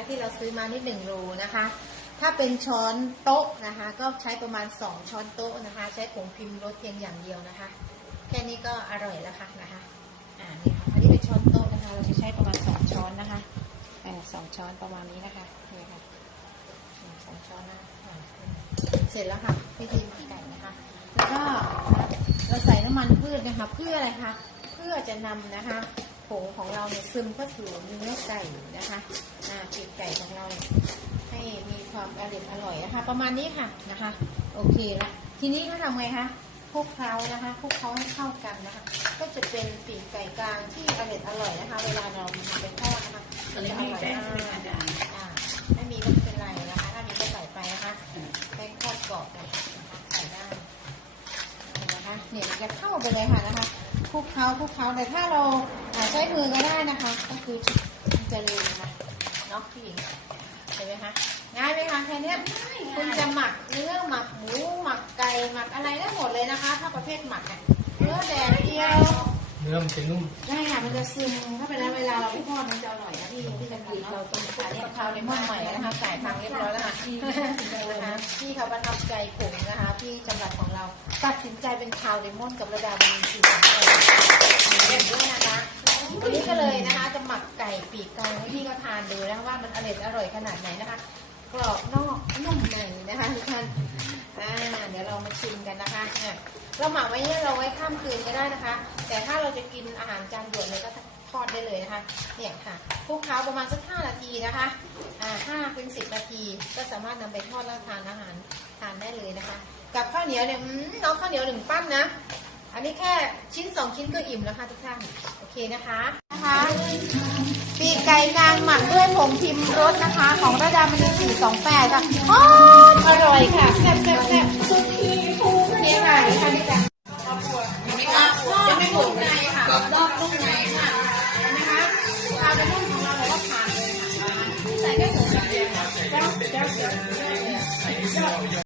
นะที่เราซื้อมานี่หนึ่งโลนะคะ ถ้าเป็นช้อนโต๊ะนะคะ ก็ใช้ประมาณ 2 ช้อนโต๊ะนะคะ ใช้ผงพิมพ์รสเพียงอย่างเดียวนะคะ แค่นี้ก็อร่อยแล้วค่ะนะคะอ่านี่ค่ะอันนี้เป็นช้อนโต๊ะนะคะ เราจะใช้ประมาณ 2 ช้อนนะคะเออสองช้อนประมาณนี้นะคะนี่ค่ะสองช้อนนะะเสร็จแล้วค่ะพิธีมไก่นะคะ แล้วก็เราใส่น้ำมันพืชนะคะ เพื่ออะไรคะเพื่อจะนำนะคะ ผงของเราเนี่ยซึมเข้าสู่เนื้อไก่นะคะอ่าปีกไก่ของเราให้มีความอร่อยอร่อยนะคะ ประมาณนี้ค่ะนะคะ โอเคละทีนี้ก็ทำไงคะคลุกเคล้านะคะคลุกเคล้าให้เข้ากันนะคะ ก็จะเป็นปีกไก่กลางที่อร่อยอร่อยนะคะ เวลาเราทำเป็นทอดนะคะตอนนี้มีแป้งใช่ไหมคะอาจารย์อ่าไม่มีก็ไม่เป็นไรนะคะ ถ้ามีก็ใส่ไปนะคะแป้งทอดกรอบนะคะใส่ได้นะคะเนี่ยจะเข้าไปเลยค่ะนะคะคลุกเคล้าคลุกเคล้าแต่ถ้าเรา ใช้มือก็ได้นะคะ ก็คือมันจะเร็วนะเนาะพี่หญิงเห็นไหมคะง่ายไหมคะแค่เนี้ยคุณจะหมักเนื้อหมักหมูหมักไก่หมักอะไรได้หมดเลยนะคะ ถ้าประเภทหมักอะเนื้อแดดเดียวเนื้อมันจะนุ่มใช่ค่ะมันจะซึมเข้าไปแล้วเวลาเราไปทอดมันจะอร่อยนะพี่ที่จะกินเราต้องการเนี่ยข้าวในหม้อใหม่นะคะใส่ทางเรียบร้อยแล้วค่ะนะคะพี่เขาประทับใจผมนะคะพี่จังหวัดของเราตัดสินใจเป็นคาวเลมอนกับระดาบันสีสันเลยเห็นด้วยนะคะ วันนี้ก็เลยนะคะจะหมักไก่ปีกไก่ให้พี่ก็ทานดูนะคะว่ามันอร่อยอร่อยขนาดไหนนะคะ กรอบนอกนุ่มในนะคะทุกท่านอ่าเดี๋ยวเรามาชิมกันนะคะเนี่ยเราหมักไว้เนี่ยเราไว้ข้ามคืนก็ได้นะคะ แต่ถ้าเราจะกินอาหารจานด่วนเลยก็ทอดได้เลยนะคะ เนี่ยค่ะคลุกเคล้าประมาณสัก5นาทีนะคะ อ่าห้าเป็นสิบนาที ก็สามารถนำไปทอดแล้วทานอาหารทานได้เลยนะคะ กับข้าวเหนียวเนี่ยอืมน้องข้าวเหนียวหนึ่งปั้นนะ อันนี้แค่ชิ้นสองชิ้นก็อิ่มแล้วค่ะทุกท่าน โอเคนะคะนะคะปีกไก่กลางหมักด้วยผงพิมพ์รสนะคะ ของระดามณีสี่สองแปดค่ะอ๋ออร่อยค่ะแซ่บแซ่บแซ่บนี่ค่ะ